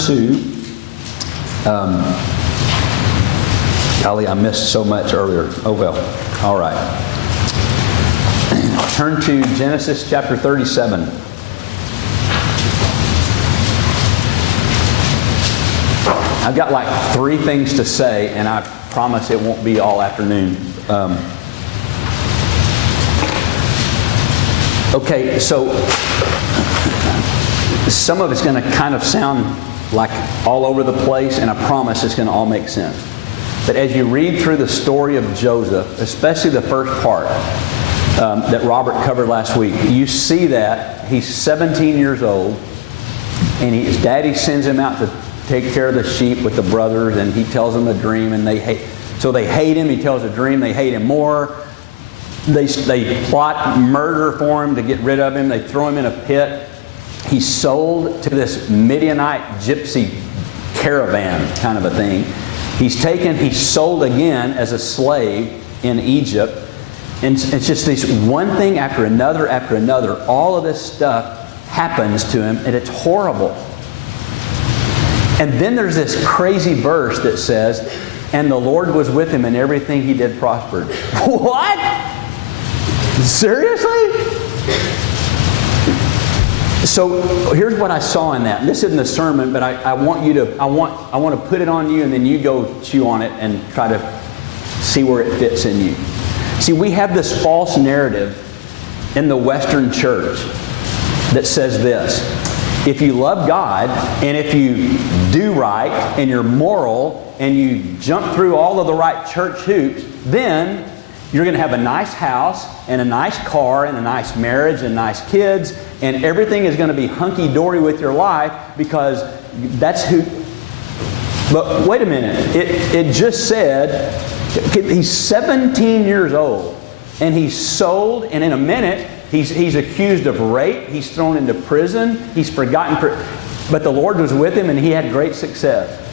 to, golly, I missed so much earlier. Oh well, all right. Turn to Genesis chapter 37. I've got like 3 things to say, and I promise it won't be all afternoon. Okay, so some of it's going to kind of sound like all over the place, and I promise it's going to all make sense. But as you read through the story of Joseph, especially the first part that Robert covered last week, you see that he's 17 years old, and his daddy sends him out to take care of the sheep with the brothers, and he tells them a dream, and they hate him. He tells a dream, they hate him more. They plot murder for him to get rid of him. They throw him in a pit. He's sold to this Midianite gypsy caravan kind of a thing. He's sold again as a slave in Egypt. And it's just this one thing after another after another. All of this stuff happens to him, and it's horrible. And then there's this crazy verse that says, and the Lord was with him, and everything he did prospered. What? Seriously? So here's what I saw in that. This isn't a sermon, but I want to put it on you, and then you go chew on it and try to see where it fits in you. See, we have this false narrative in the Western church that says this: if you love God, and if you do right, and you're moral, and you jump through all of the right church hoops, then you're going to have a nice house, and a nice car, and a nice marriage, and nice kids, and everything is going to be hunky-dory with your life because that's who... But wait a minute. It just said he's 17 years old, and he's sold, and in a minute he's accused of rape, he's thrown into prison, he's forgotten... But the Lord was with him, and he had great success.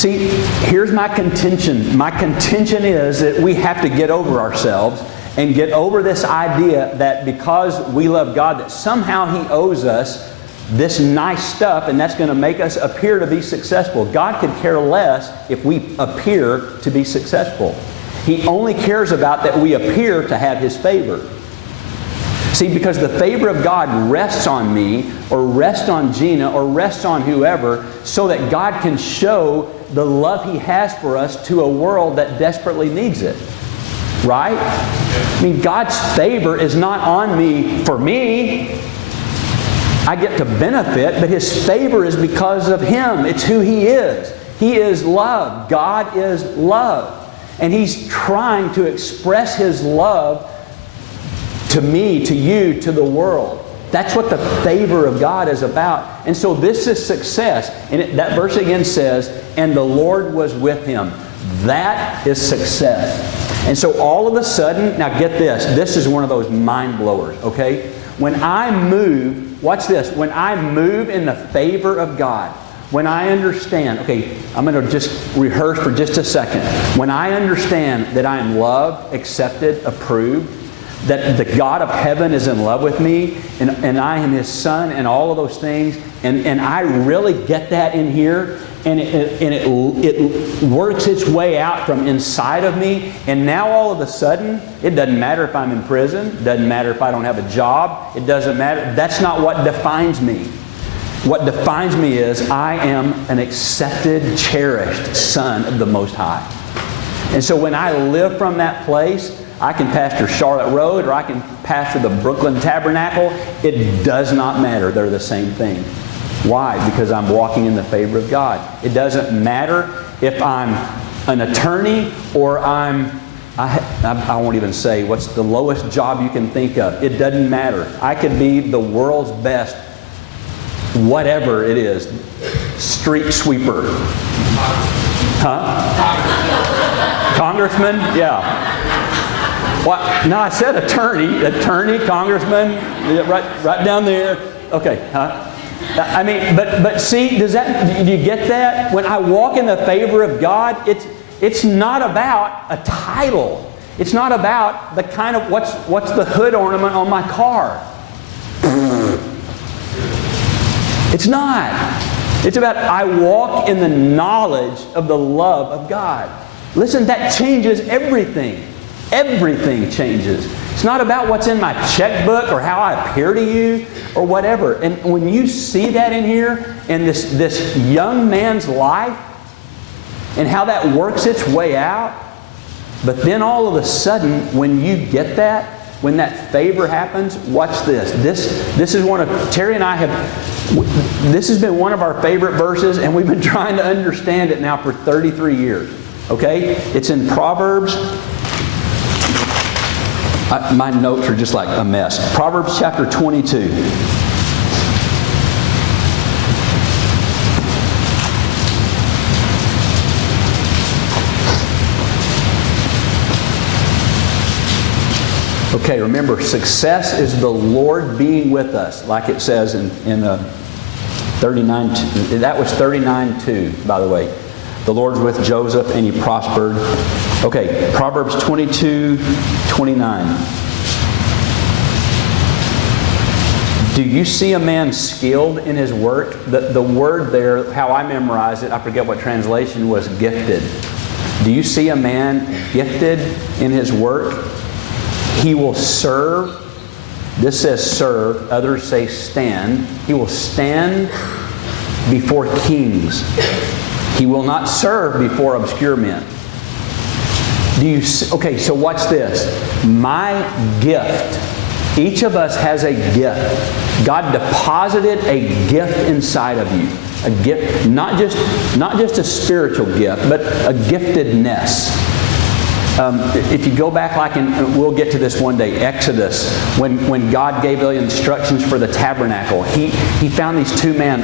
See, here's my contention. My contention is that we have to get over ourselves and get over this idea that because we love God, that somehow He owes us this nice stuff, and that's going to make us appear to be successful. God could care less if we appear to be successful. He only cares about that we appear to have His favor. See, because the favor of God rests on me, or rests on Gina, or rests on whoever, so that God can show the love He has for us to a world that desperately needs it. Right? I mean, God's favor is not on me for me. I get to benefit, but His favor is because of Him. It's who He is. He is love. God is love. And He's trying to express His love to me, to you, to the world. That's what the favor of God is about. And so this is success. And that verse again says, and the Lord was with him. That is success. And so all of a sudden, now get this. This is one of those mind blowers, okay? When I move, watch this. When I move in the favor of God, when I understand, okay, I'm going to just rehearse for just a second. When I understand that I am loved, accepted, approved, that the God of heaven is in love with me, and I am His Son, and all of those things, and I really get that in here, and it works its way out from inside of me, and now all of a sudden, it doesn't matter if I'm in prison, it doesn't matter if I don't have a job, it doesn't matter. That's not what defines me. What defines me is I am an accepted, cherished Son of the Most High. And so when I live from that place, I can pastor Charlotte Road, or I can pastor the Brooklyn Tabernacle. It does not matter. They're the same thing. Why? Because I'm walking in the favor of God. It doesn't matter if I'm an attorney or I won't even say what's the lowest job you can think of. It doesn't matter. I could be the world's best, whatever it is, street sweeper. Huh? Congressman? Yeah. Well, no, I said attorney, congressman, right down there. Okay, huh? I mean, but see, do you get that? When I walk in the favor of God, it's not about a title. It's not about the kind of what's the hood ornament on my car. It's not. It's about I walk in the knowledge of the love of God. Listen, that changes everything. Everything changes. It's not about what's in my checkbook or how I appear to you or whatever. And when you see that in here, in this young man's life, and how that works its way out, but then all of a sudden, when you get that, when that favor happens, watch this. This is one of, Terry and I have, this has been one of our favorite verses, and we've been trying to understand it now for 33 years. Okay? It's in Proverbs. My notes are just like a mess. Proverbs chapter 22. Okay, remember, success is the Lord being with us, like it says in 39. That was 39:2, by the way. The Lord's with Joseph, and he prospered. Okay, Proverbs 22:29. Do you see a man skilled in his work? The word there, how I memorized it, I forget what translation was, gifted. Do you see a man gifted in his work? He will serve. This says serve. Others say stand. He will stand before kings. He will not serve before obscure men. Okay, so watch this. My gift. Each of us has a gift. God deposited a gift inside of you. A gift, not just a spiritual gift, but a giftedness. If you go back, and we'll get to this one day, Exodus, when God gave the instructions for the tabernacle, He found these two men.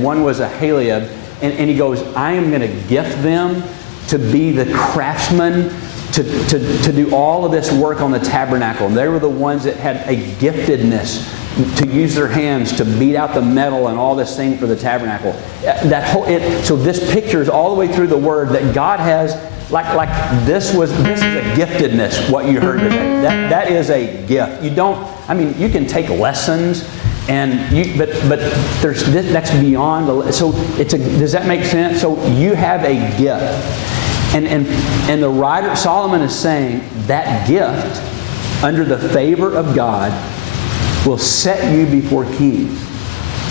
One was Aholiab, and He goes, I am going to gift them to be the craftsmen, to do all of this work on the tabernacle. And they were the ones that had a giftedness to use their hands to beat out the metal and all this thing for the tabernacle. So this pictures all the way through the Word that God has. Like this is a giftedness, what you heard today. That is a gift. You can take lessons, but that's beyond does that make sense? So you have a gift. And the writer Solomon is saying that gift, under the favor of God, will set you before kings.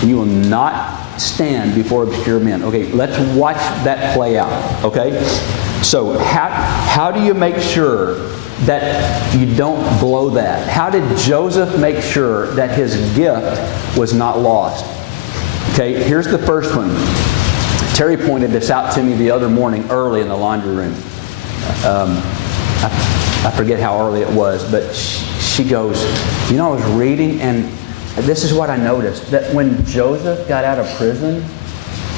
And you will not stand before obscure men. Okay, let's watch that play out. Okay? So how do you make sure that you don't blow that? How did Joseph make sure that his gift was not lost? Okay, here's the first one. Terry pointed this out to me the other morning early in the laundry room. I forget how early it was, but she goes, I was reading, and this is what I noticed, that when Joseph got out of prison,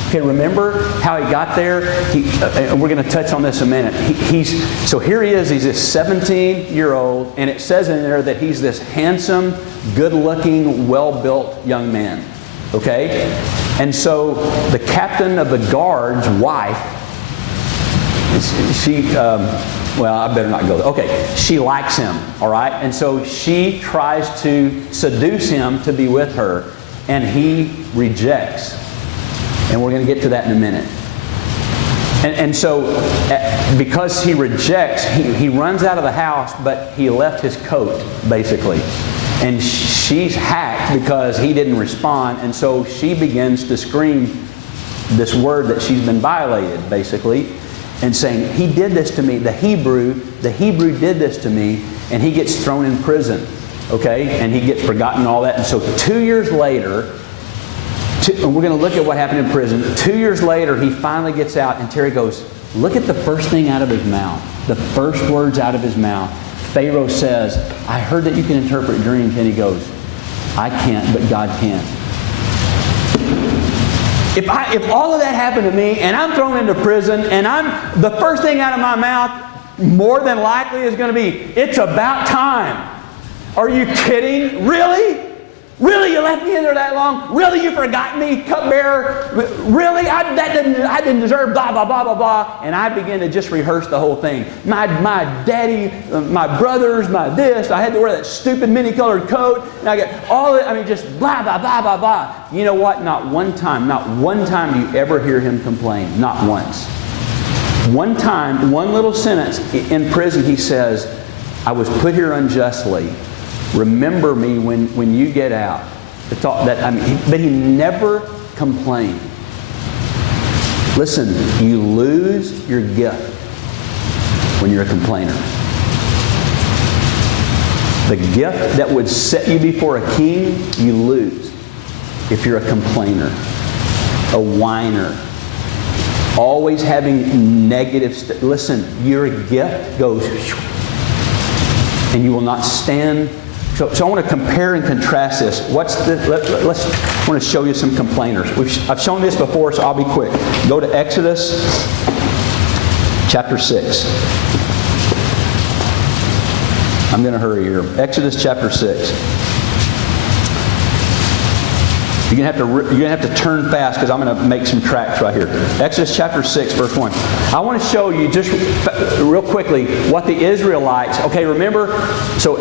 okay, remember how he got there? And we're going to touch on this in a minute. So here he is, he's this 17-year-old, and it says in there that he's this handsome, good-looking, well-built young man. Okay? And so the captain of the guard's wife, I better not go there. Okay, she likes him, all right? And so she tries to seduce him to be with her, and he rejects. And we're going to get to that in a minute. And so, because he rejects, he runs out of the house, but he left his coat, basically. And she's hacked because he didn't respond, and so she begins to scream this word that she's been violated, basically, and saying, he did this to me. The Hebrew did this to me, and he gets thrown in prison, okay? And he gets forgotten and all that. And so 2 years later, we're going to look at what happened in prison. 2 years later, he finally gets out, and Terry goes, look at the first thing out of his mouth. The first words out of his mouth. Pharaoh says, I heard that you can interpret dreams. And he goes, I can't, but God can. If all of that happened to me, and I'm thrown into prison, and the first thing out of my mouth, more than likely is going to be, it's about time. Are you kidding? Really? Really, you left me in there that long? Really, you forgot me, cupbearer? Really, I didn't deserve blah, blah, blah, blah, blah. And I began to just rehearse the whole thing. My daddy, my brothers, my this. I had to wear that stupid mini-colored coat. And I got all of it. Just blah, blah, blah, blah, blah. You know what? Not one time do you ever hear him complain. Not once. One time, one little sentence in prison, he says, I was put here unjustly. Remember me when you get out. But he never complained. Listen, you lose your gift when you're a complainer. The gift that would set you before a king, you lose if you're a complainer, a whiner, always having negative listen, your gift goes and you will not stand. So I want to compare and contrast this. I want to show you some complainers. I've shown this before, so I'll be quick. Go to Exodus chapter 6. I'm going to hurry here. Exodus chapter 6. You're going to have to turn fast because I'm going to make some tracks right here. Exodus chapter 6, verse 1. I want to show you just real quickly what the Israelites... Okay, remember, so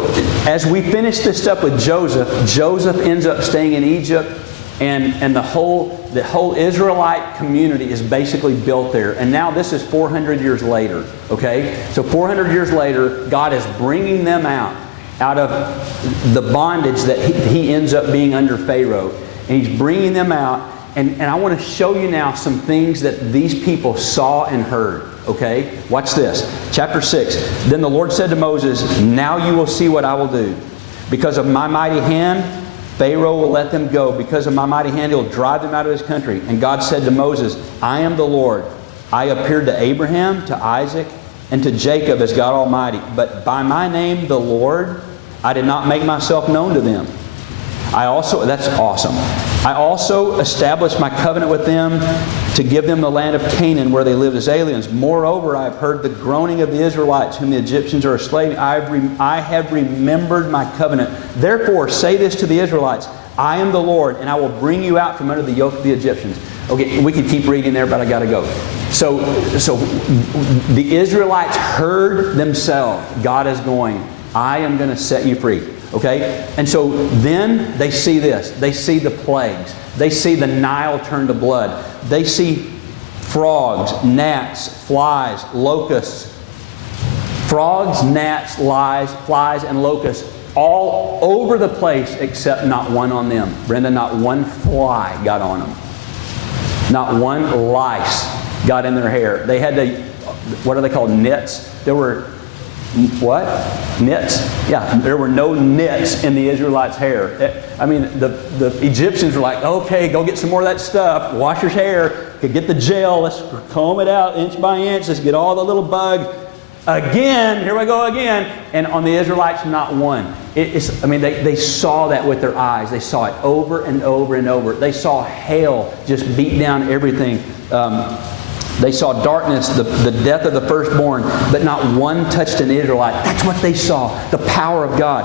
as we finish this stuff with Joseph ends up staying in Egypt, and the whole Israelite community is basically built there. And now this is 400 years later, okay? So 400 years later, God is bringing them out of the bondage that he ends up being under Pharaoh. And He's bringing them out. And I want to show you now some things that these people saw and heard. Okay? Watch this. Chapter 6. Then the Lord said to Moses, now you will see what I will do. Because of my mighty hand, Pharaoh will let them go. Because of my mighty hand, He'll drive them out of his country. And God said to Moses, I am the Lord. I appeared to Abraham, to Isaac, and to Jacob as God Almighty. But by my name, the Lord, I did not make myself known to them. That's awesome. I also established my covenant with them to give them the land of Canaan where they lived as aliens. Moreover, I have heard the groaning of the Israelites whom the Egyptians are enslaving. I have remembered my covenant. Therefore, say this to the Israelites, I am the Lord, and I will bring you out from under the yoke of the Egyptians. Okay, we can keep reading there, but I got to go. So the Israelites heard themselves, God is going, I am going to set you free. Okay? And so then they see this. They see the plagues. They see the Nile turn to blood. They see frogs, gnats, flies, locusts. Frogs, gnats, flies, and locusts all over the place except not one on them. Brenda, not one fly got on them. Not one lice got in their hair. They had what are they called? Nits. There were what? Nits? Yeah, there were no nits in the Israelites' hair. I mean, the Egyptians were like, okay, go get some more of that stuff. Wash your hair. Get the gel. Let's comb it out inch by inch. Let's get all the little bugs. Again, here we go again. And on the Israelites, not one. They saw that with their eyes. They saw it over and over and over. They saw hail just beat down everything. They saw darkness, the death of the firstborn, but not one touched an Israelite. That's what they saw, the power of God.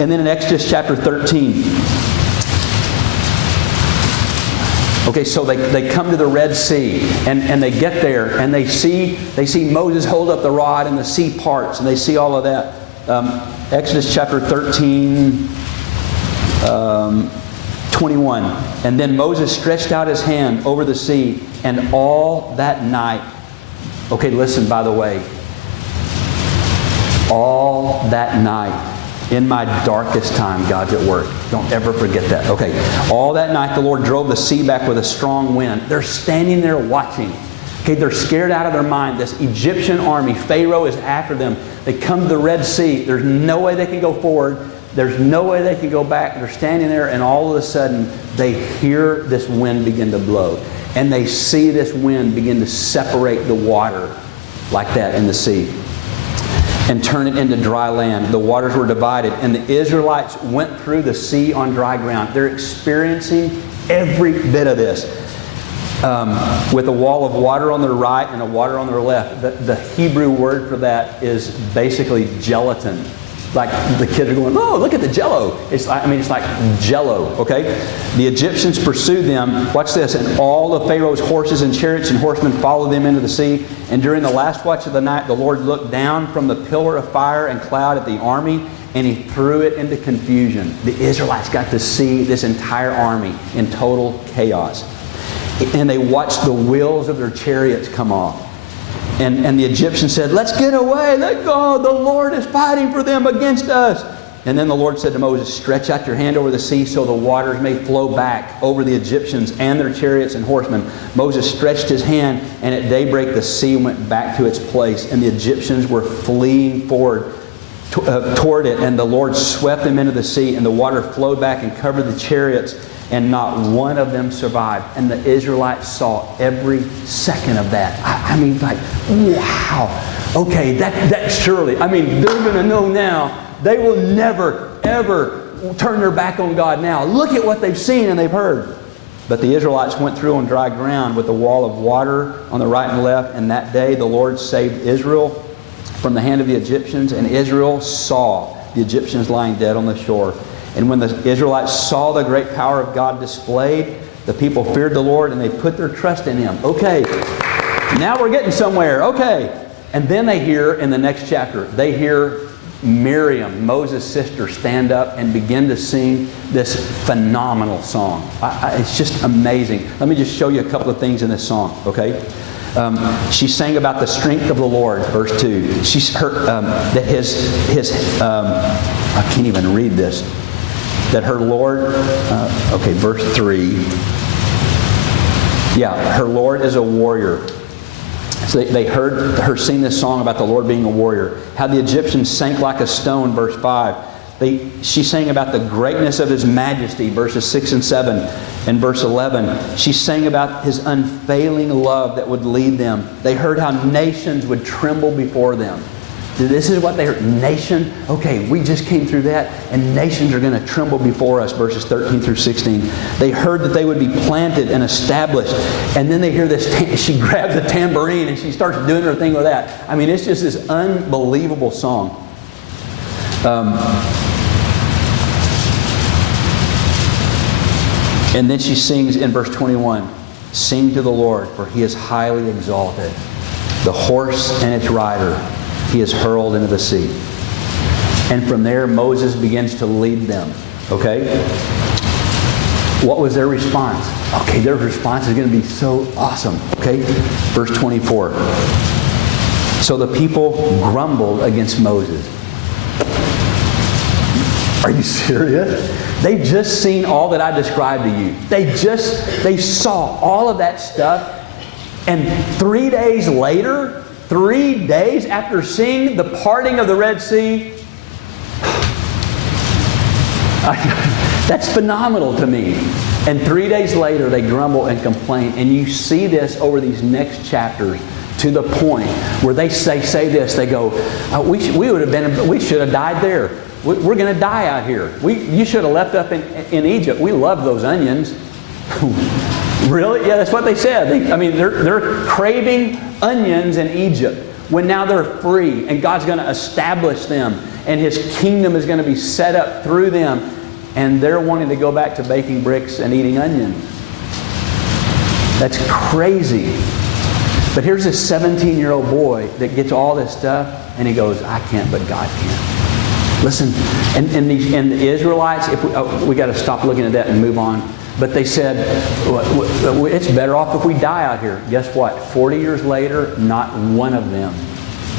And then in Exodus chapter 13, okay, so they come to the Red Sea, and they get there, and they see Moses hold up the rod, and the sea parts, and they see all of that. Exodus chapter 13, 21. And then Moses stretched out his hand over the sea, and all that night, okay, listen, by the way, all that night, in my darkest time, God's at work. Don't ever forget that. Okay, all that night the Lord drove the sea back with a strong wind. They're standing there watching. Okay, they're scared out of their mind. This Egyptian army, Pharaoh is after them. They come to the Red Sea. There's no way they can go forward. There's no way they can go back. They're standing there, and all of a sudden, they hear this wind begin to blow. And they see this wind begin to separate the water like that in the sea and turn it into dry land. The waters were divided, and the Israelites went through the sea on dry ground. They're experiencing every bit of this. With a wall of water on their right and a water on their left. The Hebrew word for that is basically gelatin. Like the kids are going, oh, look at the jello. It's like jello, okay? The Egyptians pursued them. Watch this. And all of Pharaoh's horses and chariots and horsemen followed them into the sea. And during the last watch of the night, the Lord looked down from the pillar of fire and cloud at the army, and He threw it into confusion. The Israelites got to see this entire army in total chaos. And they watched the wheels of their chariots come off. And the Egyptians said, let's get away, let go, the Lord is fighting for them against us. And then the Lord said to Moses, stretch out your hand over the sea so the waters may flow back over the Egyptians and their chariots and horsemen. Moses stretched his hand, and at daybreak the sea went back to its place, and the Egyptians were fleeing forward toward it, and the Lord swept them into the sea, and the water flowed back and covered the chariots, and not one of them survived. And the Israelites saw every second of that. I mean, like, wow. Okay, that surely, I mean, they're going to know now. They will never, ever turn their back on God now. Look at what they've seen and they've heard. But the Israelites went through on dry ground with a wall of water on the right and left. And that day the Lord saved Israel from the hand of the Egyptians. And Israel saw the Egyptians lying dead on the shore. And when the Israelites saw the great power of God displayed, the people feared the Lord and they put their trust in Him. Okay, now we're getting somewhere. Okay. And then they hear in the next chapter, they hear Miriam, Moses' sister, stand up and begin to sing this phenomenal song. It's just amazing. Let me just show you a couple of things in this song, okay? She sang about the strength of the Lord, verse 2. That I can't even read this. That her Lord, verse 3. Yeah, her Lord is a warrior. So they heard her sing this song about the Lord being a warrior. How the Egyptians sank like a stone, verse 5. She sang about the greatness of His majesty, verses 6 and 7. And verse 11, she sang about His unfailing love that would lead them. They heard how nations would tremble before them. This is what they heard. Nation, okay, we just came through that, and nations are going to tremble before us, verses 13 through 16. They heard that they would be planted and established, and then they hear this, she grabs a tambourine and she starts doing her thing with that. I mean, it's just this unbelievable song. And then she sings in verse 21, sing to the Lord, for He is highly exalted. The horse and its rider He is hurled into the sea. And from there, Moses begins to lead them. Okay? What was their response? Okay, their response is going to be so awesome. Okay? Verse 24. So the people grumbled against Moses. Are you serious? They've just seen all that I described to you. They saw all of that stuff. And 3 days later, 3 days after seeing the parting of the Red Sea, that's phenomenal to me. And 3 days later, they grumble and complain. And you see this over these next chapters to the point where they say this. They go, we should have died there. We're going to die out here. You should have left up in Egypt. We love those onions. Really? Yeah, that's what they said. They're craving onions in Egypt when now they're free and God's going to establish them and His kingdom is going to be set up through them, and they're wanting to go back to baking bricks and eating onions. That's crazy. But here's this 17-year-old boy that gets all this stuff and he goes, I can't, but God can. Listen, and the Israelites, we got to stop looking at that and move on. But they said, it's better off if we die out here. Guess what? 40 years later, not one of them.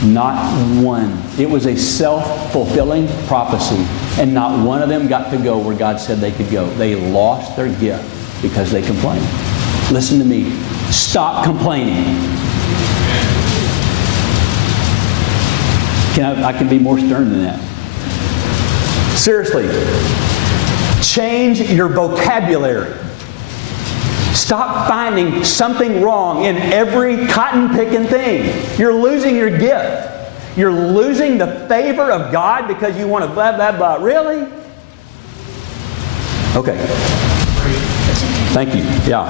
Not one. It was a self-fulfilling prophecy. And not one of them got to go where God said they could go. They lost their gift because they complained. Listen to me. Stop complaining. I can be more stern than that. Seriously. Change your vocabulary. Stop finding something wrong in every cotton-picking thing. You're losing your gift. You're losing the favor of God because you want to blah, blah, blah. Really? Okay. Thank you. Yeah.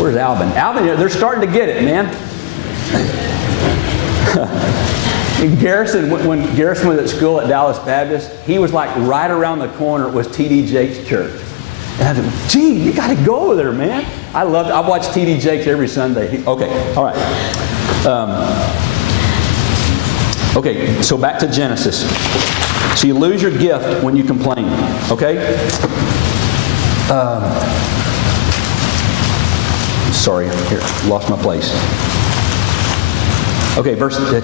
Where's Alvin? Alvin, they're starting to get it, man. Garrison, when Garrison was at school at Dallas Baptist, he was like right around the corner was T.D. Jakes' church. And I said, gee, you got to go over there, man. I watch T.D. Jakes every Sunday. Okay, all right. Okay, so back to Genesis. So you lose your gift when you complain. Okay? Sorry, here, lost my place. Okay,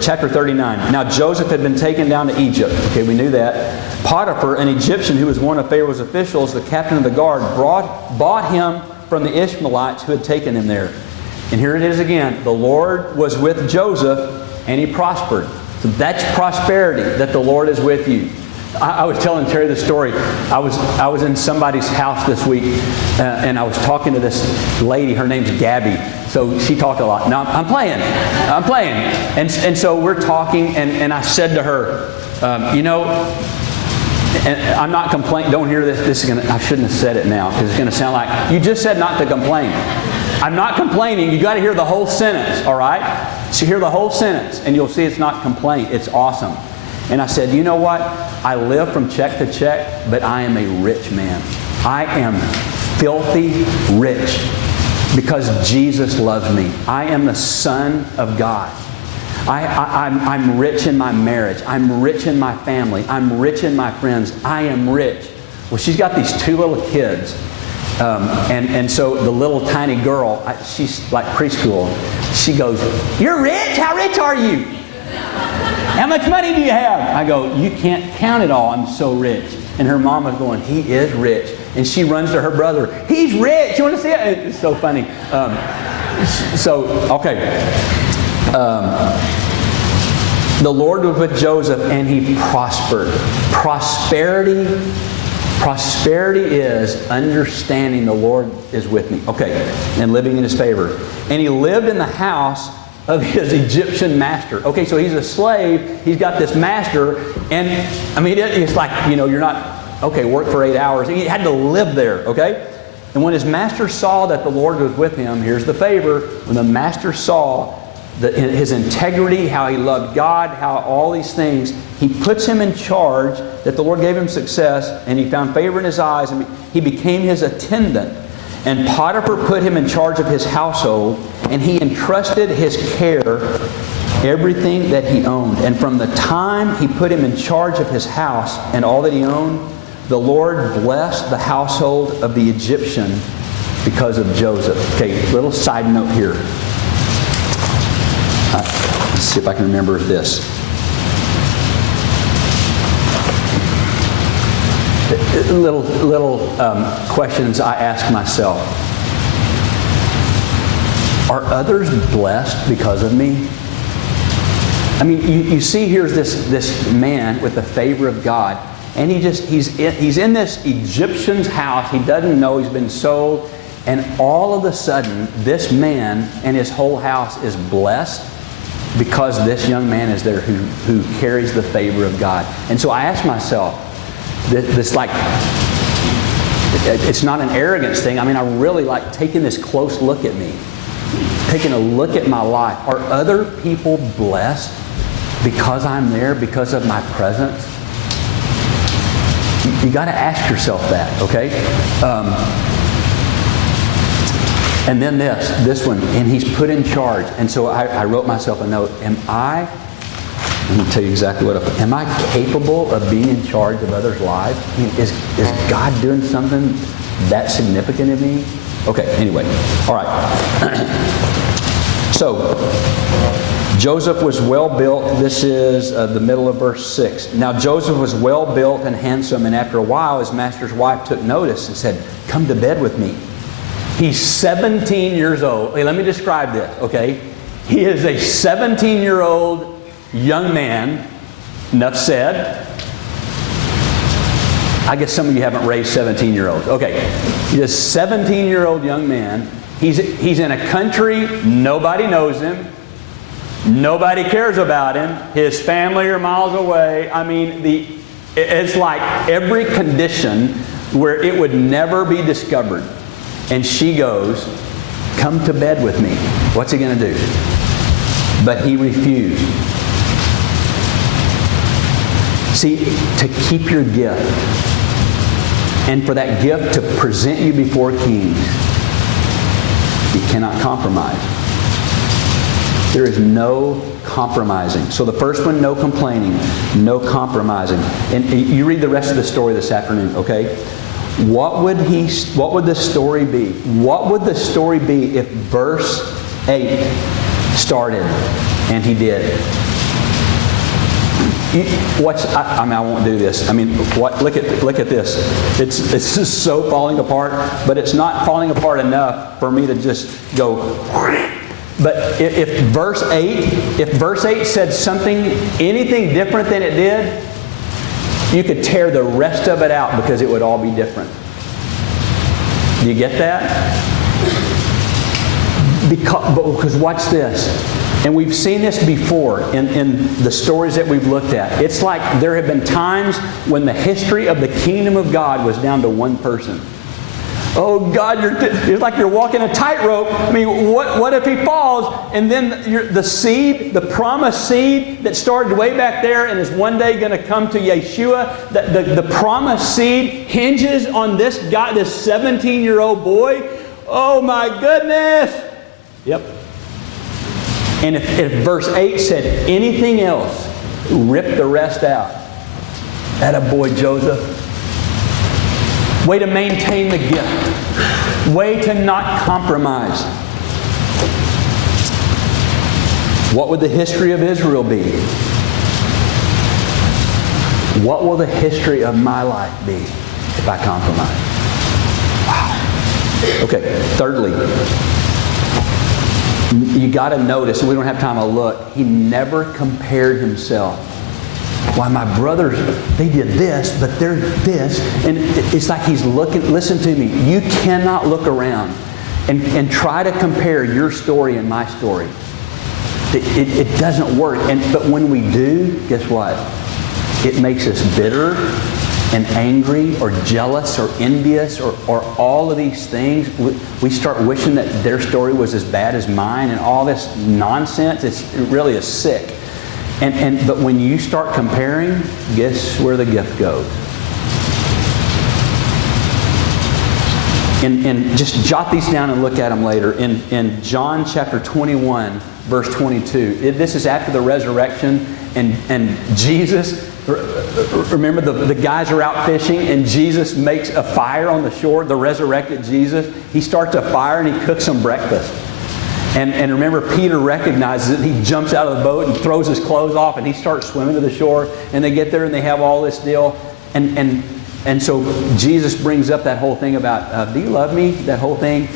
chapter 39. Now Joseph had been taken down to Egypt. Okay, we knew that. Potiphar, an Egyptian who was one of Pharaoh's officials, the captain of the guard, bought him from the Ishmaelites who had taken him there. And here it is again. The Lord was with Joseph, and he prospered. So that's prosperity, that the Lord is with you. I was telling Terry the story. I was in somebody's house this week, and I was talking to this lady. Her name's Gabby. So she talked a lot. Now I'm playing. And so we're talking, and I said to her, and I'm not complaining. Don't hear this. I shouldn't have said it now because it's going to sound like you just said not to complain. I'm not complaining. You got to hear the whole sentence. All right. So hear the whole sentence, and you'll see it's not complaint. It's awesome. And I said, you know what? I live from check to check, but I am a rich man. I am filthy rich because Jesus loves me. I am the Son of God. I'm rich in my marriage. I'm rich in my family. I'm rich in my friends. I am rich. Well, she's got these two little kids. And so the little tiny girl, she's like preschool. She goes, "You're rich? How rich are you? How much money do you have?" I go, "You can't count it all. I'm so rich." And her mom was going, "He is rich." And she runs to her brother. "He's rich. You want to see it?" It's so funny. The Lord was with Joseph, and he prospered. Prosperity is understanding the Lord is with me. Okay, and living in His favor. And he lived in the house of his Egyptian master. Okay, so he's a slave. He's got this master, and I mean, it's like, you're not, okay, work for 8 hours. He had to live there, okay? And when his master saw that the Lord was with him, here's the favor, when the master saw his integrity, how he loved God, how all these things, he puts him in charge, that the Lord gave him success, and he found favor in his eyes, and he became his attendant. And Potiphar put him in charge of his household, and he entrusted his care everything that he owned. And from the time he put him in charge of his house and all that he owned, the Lord blessed the household of the Egyptian because of Joseph. Okay, little side note here. Let's see if I can remember this. Little questions I ask myself. Are others blessed because of me? I mean, you see here's this man with the favor of God, and he's in this Egyptian's house. He doesn't know he's been sold, and all of a sudden, this man and his whole house is blessed because this young man is there who carries the favor of God. And so I ask myself, this like, it's not an arrogance thing. I mean, I really like taking this close look at me, taking a look at my life. Are other people blessed because I'm there, because of my presence? You got to ask yourself that, okay? And then this one, and he's put in charge. And so I wrote myself a note. Let me tell you exactly what I put. Am I capable of being in charge of others' lives? I mean, is God doing something that significant in me? Okay, anyway. All right. So, Joseph was well built. This is the middle of verse 6. Now Joseph was well built and handsome, and after a while his master's wife took notice and said, "Come to bed with me." He's 17 years old. Hey, let me describe this, okay? He is a 17-year-old young man. Enough said. I guess some of you haven't raised 17-year-olds. Okay. He's a 17-year-old young man. He's in a country, nobody knows him. Nobody cares about him. His family are miles away. I mean, it's like every condition where it would never be discovered. And she goes, "Come to bed with me." What's he going to do? But he refused. See, to keep your gift, and for that gift to present you before kings, you cannot compromise. There is no compromising. So the first one, no complaining, no compromising. And you read the rest of the story this afternoon, okay? What would the story be? What would the story be if verse 8 started and he did? I won't do this. Look at this. It's just so falling apart, but it's not falling apart enough for me to just go. But if verse 8 said something, anything different than it did, you could tear the rest of it out because it would all be different. Do you get that? Because watch this. And we've seen this before in the stories that we've looked at. It's like there have been times when the history of the kingdom of God was down to one person. Oh God, it's like you're walking a tightrope. What if he falls? And then the seed, the promised seed that started way back there and is one day going to come to Yeshua, the promised seed hinges on this guy, this 17-year-old boy. Oh my goodness. Yep. And if verse 8 said anything else, rip the rest out. Attaboy, Joseph. Way to maintain the gift. Way to not compromise. What would the history of Israel be? What will the history of my life be if I compromise? Wow. Okay, thirdly, you got to notice, and we don't have time to look, he never compared himself. Why, my brothers, they did this, but they're this. And it's like he's looking, listen to me, you cannot look around and try to compare your story and my story. It doesn't work. But when we do, guess what? It makes us bitter and angry or jealous or envious or all of these things. We start wishing that their story was as bad as mine and all this nonsense. It really is sick. But when you start comparing, guess where the gift goes? And just jot these down and look at them later. In John chapter 21, verse 22, this is after the resurrection, and Jesus, remember the guys are out fishing, and Jesus makes a fire on the shore, the resurrected Jesus. He starts a fire and he cooks them breakfast. And remember, Peter recognizes it. He jumps out of the boat and throws his clothes off, and he starts swimming to the shore. And they get there, and they have all this deal. And so Jesus brings up that whole thing about, do you love me? That whole thing.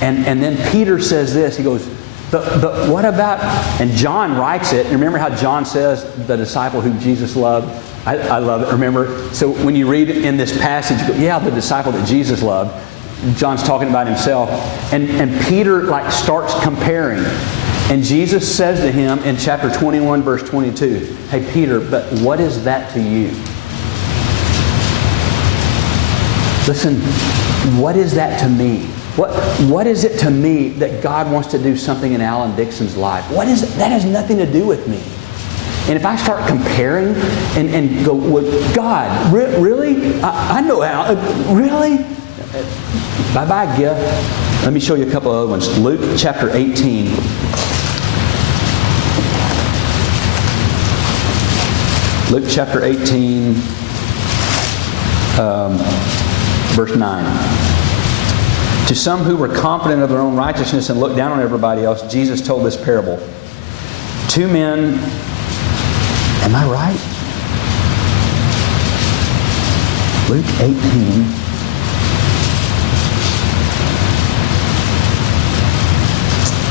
And then Peter says this. He goes, but what about... And John writes it. And remember how John says, the disciple whom Jesus loved? I love it. Remember? So when you read in this passage, you go, yeah, the disciple that Jesus loved. John's talking about himself. And Peter starts comparing. And Jesus says to him in chapter 21, verse 22, hey Peter, but what is that to you? Listen, what is that to me? What is it to me that God wants to do something in Alan Dixon's life? What is it? That has nothing to do with me. And if I start comparing and go, well, God, really? I know Alan. Really? Bye-bye, gift. Let me show you a couple of other ones. Luke chapter 18. Luke chapter 18, verse 9. To some who were confident of their own righteousness and looked down on everybody else, Jesus told this parable. Two men, am I right? Luke 18.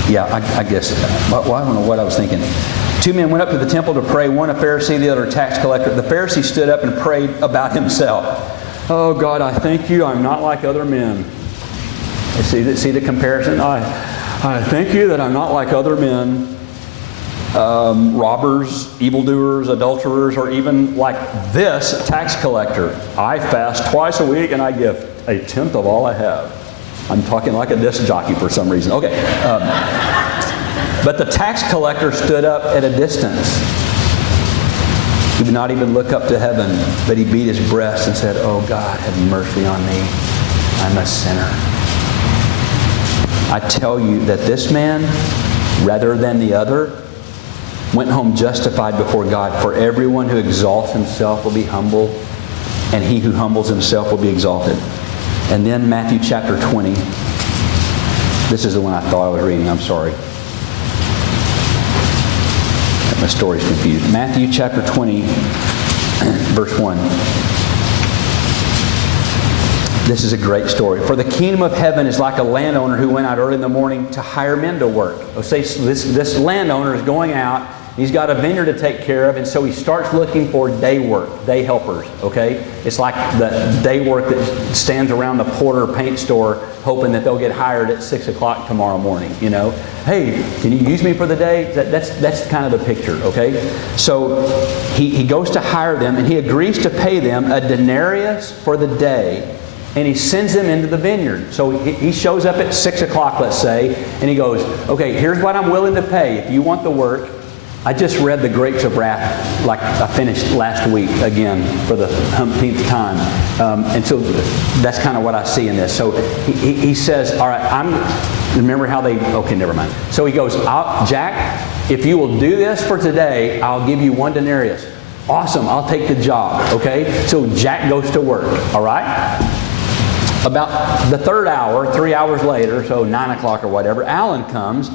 Yeah, I guess. Well, I don't know what I was thinking. Two men went up to the temple to pray, one a Pharisee, the other a tax collector. The Pharisee stood up and prayed about himself. Oh God, I thank you I'm not like other men. See the comparison? I thank you that I'm not like other men, robbers, evildoers, adulterers, or even like this tax collector. I fast twice a week and I give 1/10 of all I have. I'm talking like a disc jockey for some reason. Okay. But the tax collector stood up at a distance. He would not even look up to heaven, but he beat his breast and said, "Oh God, have mercy on me. I'm a sinner." I tell you that this man, rather than the other, went home justified before God. For everyone who exalts himself will be humbled, and he who humbles himself will be exalted. And then Matthew chapter 20. This is the one I thought I was reading. I'm sorry. My story's confused. Matthew chapter 20, verse 1. This is a great story. For the kingdom of heaven is like a landowner who went out early in the morning to hire men to work. Say this landowner is going out. He's got a vineyard to take care of, and so he starts looking for day work, day helpers, okay? It's like the day work that stands around the porter paint store hoping that they'll get hired at 6 o'clock tomorrow morning, you know? Hey, can you use me for the day? That's kind of the picture, okay? So he goes to hire them, and he agrees to pay them a denarius for the day, and he sends them into the vineyard. So he shows up at 6 o'clock, let's say, and he goes, okay, here's what I'm willing to pay if you want the work. I just read The Grapes of Wrath, like I finished last week again for the umpteenth time. And so that's kind of what I see in this. So he says, all right, remember how okay, never mind. So he goes, Jack, if you will do this for today, I'll give you 1 denarius. Awesome, I'll take the job, okay? So Jack goes to work, all right? About the 3rd hour, 3 hours later, so 9 o'clock or whatever, Alan comes.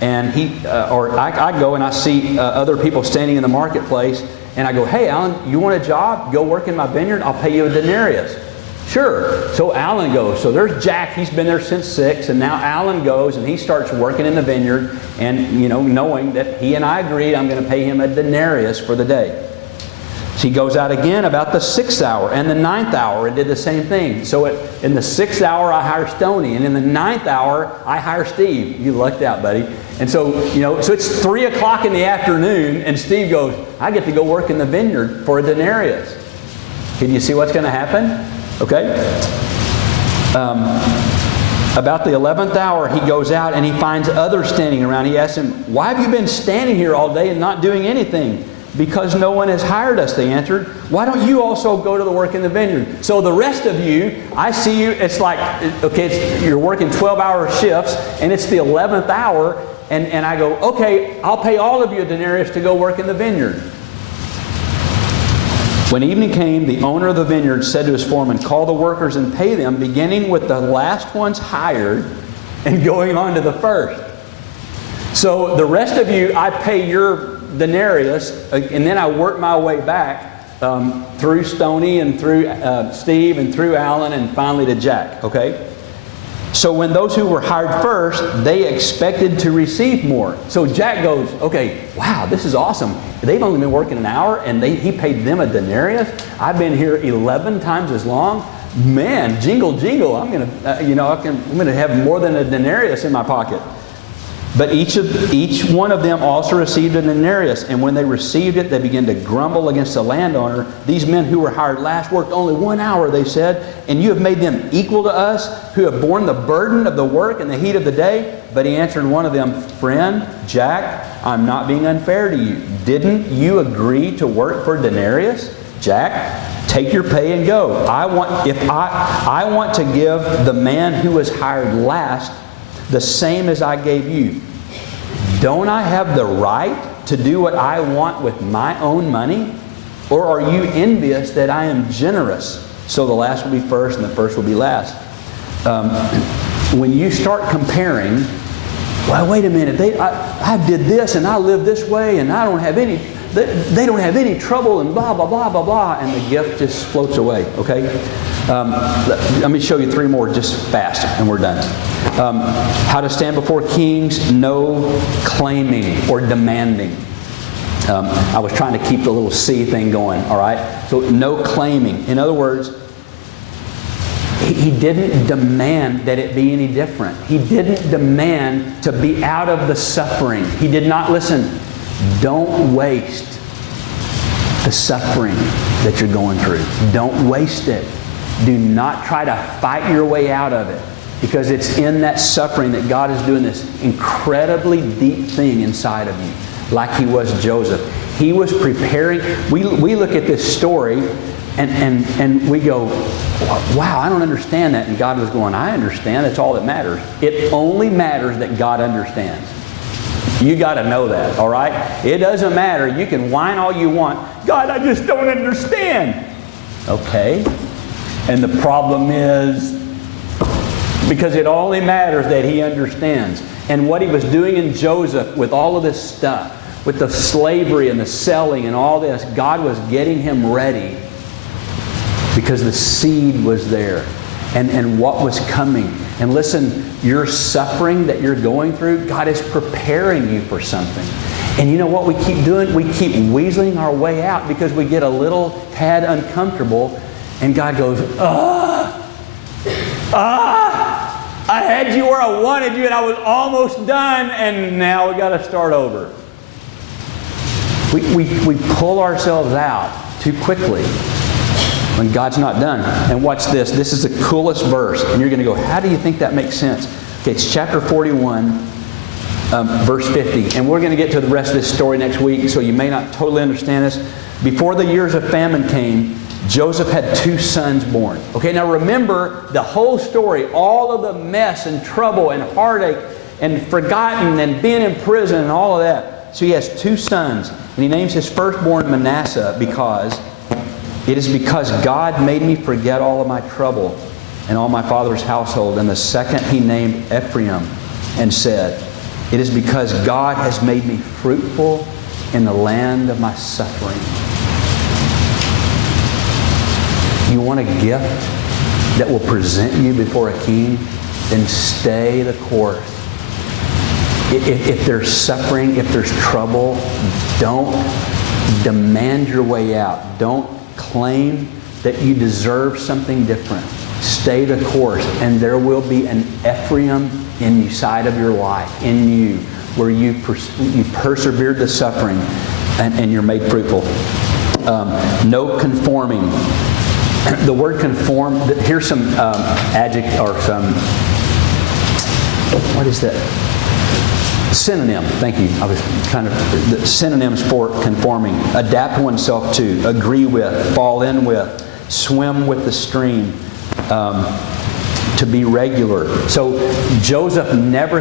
And I go and I see other people standing in the marketplace, and I go, "Hey, Alan, you want a job? Go work in my vineyard. I'll pay you a denarius." Sure. So Alan goes. So there's Jack. He's been there since 6, and now Alan goes and he starts working in the vineyard, and knowing that he and I agreed, I'm going to pay him a denarius for the day. So he goes out again about the 6th hour and the 9th hour and did the same thing. So in the 6th hour, I hire Stoney. And in the 9th hour, I hire Steve. You lucked out, buddy. And so, so it's 3 o'clock in the afternoon, and Steve goes, I get to go work in the vineyard for a denarius. Can you see what's going to happen? Okay. About the 11th hour, he goes out and he finds others standing around. He asks them, "Why have you been standing here all day and not doing anything?" "Because no one has hired us," they answered. "Why don't you also go to the work in the vineyard?" So the rest of you, I see you, it's like, okay, you're working 12-hour shifts, and it's the 11th hour, and I go, okay, I'll pay all of you a denarius to go work in the vineyard. When evening came, the owner of the vineyard said to his foreman, "Call the workers and pay them, beginning with the last ones hired and going on to the first." So the rest of you, I pay your denarius, and then I work my way back through Stoney and through Steve and through Alan and finally to Jack, okay? So when those who were hired first, they expected to receive more. So Jack goes, okay, wow, this is awesome. They've only been working an hour, and he paid them a denarius. I've been here 11 times as long. Man, jingle, jingle, I'm gonna have more than a denarius in my pocket. But each one of them also received a denarius, and when they received it, they began to grumble against the landowner. "These men who were hired last worked only 1 hour," they said, "and you have made them equal to us, who have borne the burden of the work and the heat of the day." But he answered one of them, "Friend, Jack, I'm not being unfair to you. Didn't you agree to work for a denarius? Jack, take your pay and go. I want to give the man who was hired last the same as I gave you. Don't I have the right to do what I want with my own money? Or are you envious that I am generous? So the last will be first and the first will be last." When you start comparing, well, wait a minute, I did this and I live this way and I don't have any, they don't have any trouble and blah, blah, blah, blah, blah, and the gift just floats away, okay? Let me show you 3 more just fast and we're done. How to stand before kings, no claiming or demanding. I was trying to keep the little C thing going, all right? So no claiming. In other words, he didn't demand that it be any different. He didn't demand to be out of the suffering. He did not, listen, don't waste the suffering that you're going through. Don't waste it. Do not try to fight your way out of it, because it's in that suffering that God is doing this incredibly deep thing inside of you. like he was Joseph. He was preparing. We look at this story and we go, wow, I don't understand that. And God was going, I understand. That's all that matters. It only matters that God understands. You got to know that, all right? It doesn't matter. You can whine all you want. God, I just don't understand. Okay. And the problem is, because it only matters that he understands. And what he was doing in Joseph with all of this stuff, with the slavery and the selling and all this, God was getting him ready because the seed was there and what was coming. And listen, your suffering that you're going through, God is preparing you for something. And you know what we keep doing? We keep weaseling our way out because we get a little tad uncomfortable and God goes, I had you where I wanted you and I was almost done and now we got to start over. We pull ourselves out too quickly when God's not done. And watch this. This is the coolest verse. And you're going to go, how do you think that makes sense? Okay, it's chapter 41, verse 50. And we're going to get to the rest of this story next week, so you may not totally understand this. Before the years of famine came, Joseph had 2 sons born. Okay, now remember the whole story, all of the mess and trouble and heartache and forgotten and being in prison and all of that. So he has 2 sons, and he names his firstborn Manasseh because it is because God made me forget all of my trouble and all my father's household. And the second he named Ephraim and said, it is because God has made me fruitful in the land of my suffering. You want a gift that will present you before a king? Then stay the course. If there's suffering, if there's trouble, don't demand your way out. Don't claim that you deserve something different. Stay the course, and there will be an Ephraim inside of your life, in you, where you persevered the suffering and you're made fruitful. No conforming. The word conform, here's some adjective or some, what is that? Synonym. Thank you. I was kind of, the synonyms for conforming. Adapt oneself to, agree with, fall in with, swim with the stream, to be regular. So Joseph never